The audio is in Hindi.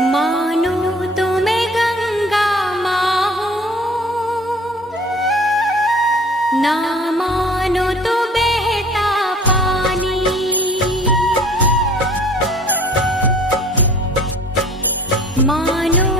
मानो तो मैं गंगा माँ हूँ, ना मानो तो बहता पानी। मानो